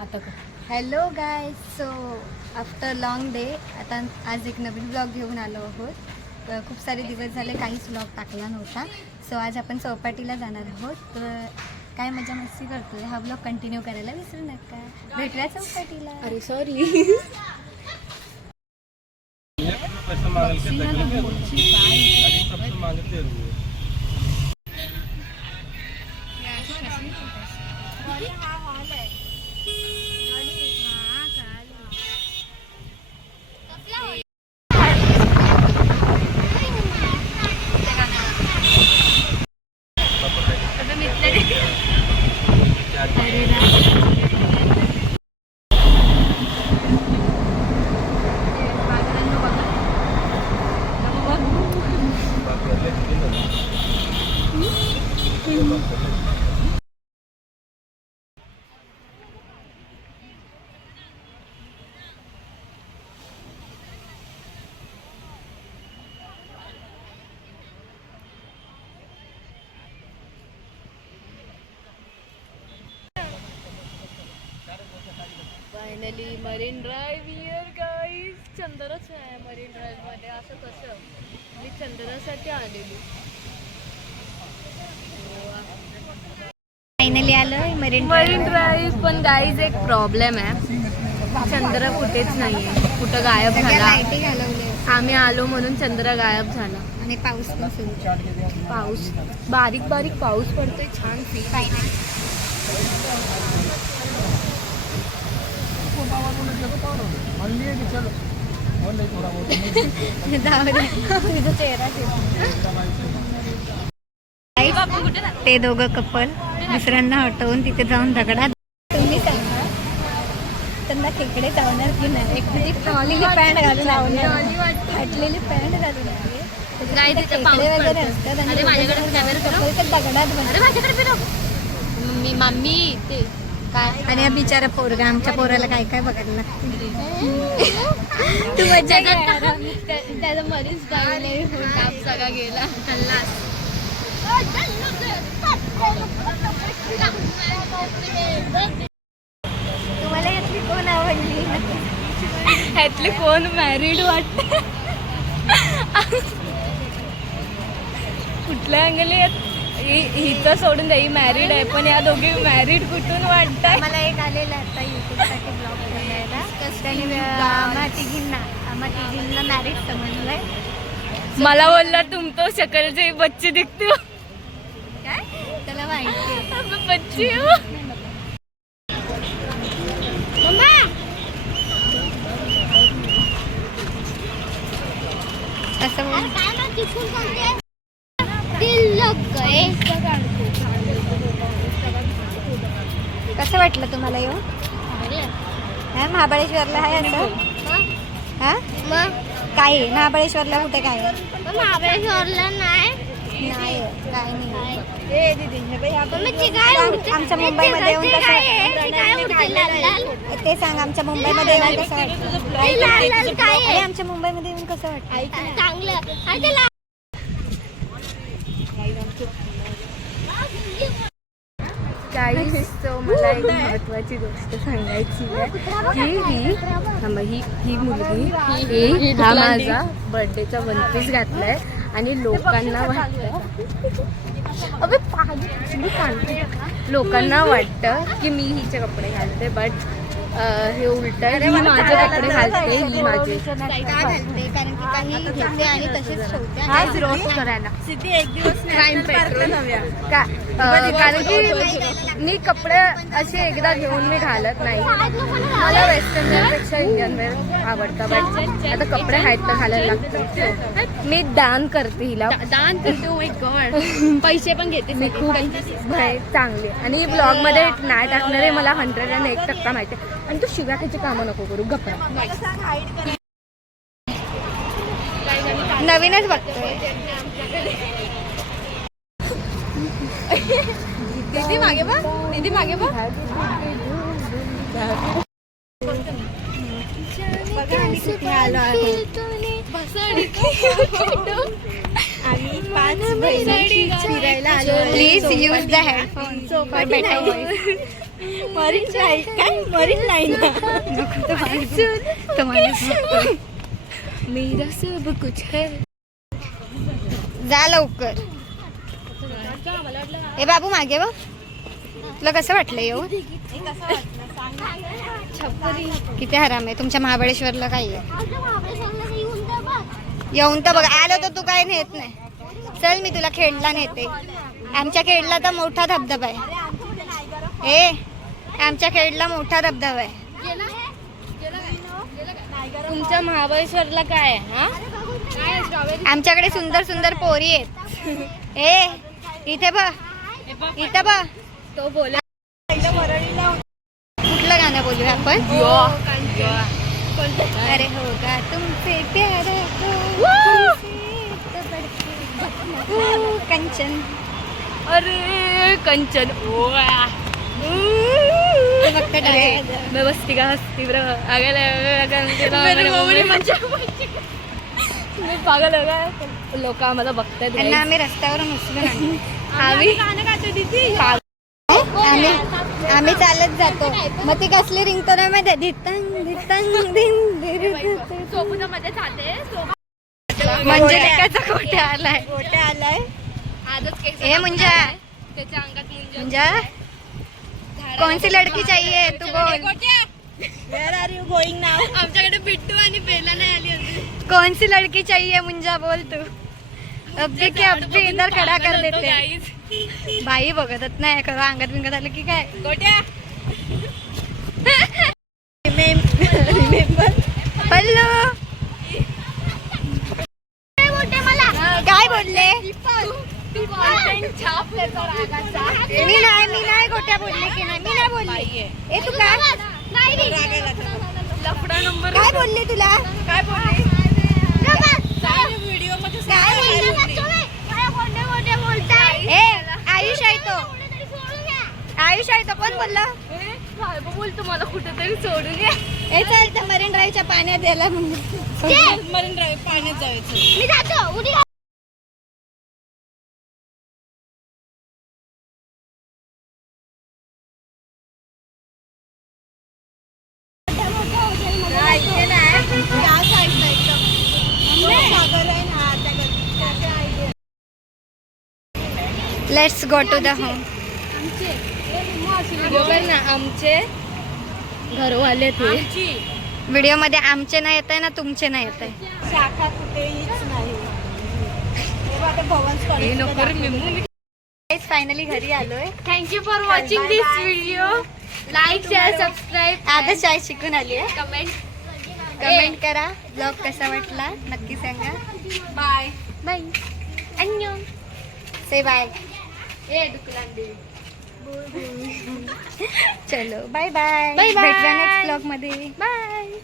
आता. Hello guys so after long day आता आज एक नवीन ब्लॉग घेऊन आलो आहोत. खूप सारे दिवस झाले काहीच ब्लॉग टाकला नव्हता. सो आज आपण चौपाटीला जाणार आहोत. तर काय मजा मस्ती करतोय? हा ब्लॉग कंटिन्यू करायला विसरू नका. भेटूया चौपाटीला. अरे सॉरी पैसा मांगल के तकलीफ है अरे सबसे मांगते रहो finally Marine Drive here guys चंद्रच आहे मरीन ड्राईव्हमध्ये. असं कसं? मी चंद्रासाठी आलेली. फायनली आलोय मरीन मरीन ड्राईव्ह पण गाईज एक प्रॉब्लेम आहे. चंद्र कुठेच नाहीये. कुठं गायब झाला? लाईटी घालवले. आम्ही आलो म्हणून चंद्र गायब झाला. आणि पाऊस पण सुरू. पाऊस. बारीक बारीक पाऊस पडतोय. छान चेहरा ते दोघं कपल दुसऱ्यांना हटवून तिथे जाऊन दगडात तुम्ही सांगा. त्यांना खेकडे चावणार की नाही एक म्हणजे फाटलेली पॅन्ट घालून फाटलेली पॅन्ट घालून खेकडे वगैरे. असतात आणि दगडात मी मम्मी ते आणि या बिचारा पोरगा आमच्या पोराला काय काय बघायला लागते तू मजा त्याचा मरीच सगळा गेला. तुम्हाला यातली कोण आवडली? कोण मॅरिड वाटत? कुठल्या अँगल हिचं सोडून द्या ही मॅरिड आहे पण या दोघी मॅरिड कुठून वाटतात मला एक आलेला आता युट्यूबसाठी ब्लॉग बनायला त्याने आम्हा तिघींना आम्हा तिघींना मॅरिड समजलंय. मला बोलला तुम तो शकल से बच्चे दिखते हो. काय? त्याला माहिती आहे. मैं बच्ची हूँ. असं कसं वाटलं तुम्हाला येऊन? हा महाबळेश्वरला आहे असं? हा? काय? महाबळेश्वरला कुठे काय? महाबळेश्वरला नाही. नाही काय नाही. काय? सांग, आमच्या मुंबईमध्ये येऊन कसं ते सांग आमच्या मुंबईमध्ये येऊन कसं वाटतं? आमच्या मुंबईमध्ये येऊन कसं वाटतं? चांगलं अरे ते लाल काही तो मला एक महत्वाची गोष्ट सांगायची आहे की ही थांबा, ही ही मुलगी ही हा माझा बर्थडेचा वन पीस घातलाय आणि लोकांना वाटतं अबे पागल, मी सांगते. लोकांना वाटतं की मी हिचे कपडे घालते बट हे उलट ही माझे कपडे घालते ही माझे. कारण की काही घेते आणि तसेच ठेवते. आज रोस्ट करायला. क्राईम पेट्रोल का? अं, कारण की मी कपडे असे एकदा घेऊन मी घालत नाही. मला वेस्टर्न वेअरपेक्षा इंडियन वेअर आवडतं बट आता कपडे आहेत तर घालायला लागतं मी दान करते हिला. दान करते पैसे पण घेते. मी खूप भय चांगली. आणि ब्लॉगमध्ये नाही टाकणार आहे मला हंड्रेड अँड एक टक्का माहिती आहे. आणि तू शिव्या खायची कामं नको करू गप्पा नवीनच बघतोय. दीदी मागे बा दीदी मागे बा बघा आम्ही कुठे आलो आहोत. आम्ही पाच बहिणी फिरायला आलो प्लीज यूज द हेडफोन मरीन काय मरीन नको. मेरा सब कुछ है. जा लवकर. ए बाबू मागे बघ. तुला कसं वाटलं येऊ? किती हराम आहे. तुमच्या महाबळेश्वरला काय आहे. येऊन तर बघ. आलं तर तू काय नेत नाही. चल मी तुला खेळला नेते. आमच्या खेळला तर मोठा धबधबा आहे. ए आमच्या खेळला मोठा धबधबा आहे. तुमच्या महाबळेश्वरला काय आहे हा? आमच्याकडे सुंदर सुंदर पोरी आहेत. ए इथे बघ. इथं तो बोला कुठलं गाणं बोलूया आपण अरे हो का तुमचे प्यार कंचन अरे कंचन ओवा ते फक्त अरे डायरेक्ट. मैं बसती का हसती ब्र मी पागल हो लोक आम्हाला guys. आम्ही रस्त्यावरून उचलून. आम्ही आम्ही आम्ही चालत जातो. मग ती कसली रिंगतो ना माहिती धितंग धितंगमध्ये म्हणजे लेकाचा आलाय. आजच त्याच्या अंगात मुंजा. मुंजा. कौन सी लड़की चाहिए? तू बोल. आमच्याकडे बिट्टू आणि बेला नाही आली अजून. कौन सी लड़की चाहिए? मुंजा बोल तू. अब भी के अब भी इधर खड़ा कर देते. हैं. बाई बघतच नाही खरं अंगात बिंगात आलं की काय? गोट्या. पल्लू काय बोलले? मी नाही मी नाही गोट्या बोलले की नाही. मी नाही बोलले. ए तू काय? लफडा नंबर काय बोलले तुला? काय बोलली? ए आयुष आहे तो. आयुष आहे तो. कोण बोललं? बोलतो मला कुठेतरी सोडून ए चल तर मरीन ड्राईव्हच्या पाण्यात यायला म्हणजे मरीन ड्राईव्ह पाण्यात जायचं. मी जातो. उद्या let's go to the home ना आमचे घरवाले ते. व्हिडिओमध्ये आमचे नाही येत आहे ना तुमचे नाही येत आहे. हे. फायनली घरी आलोय. Thank you for watching this video like share subscribe आता चाय शिकून आली आहे. कमेंट कमेंट करा ब्लॉग कसा वाटला नक्की सांगा. बाय बाय अन्य से बाय चलो बाय बाय bye. भेटूया नेक्स्ट ब्लॉगमध्ये. बाय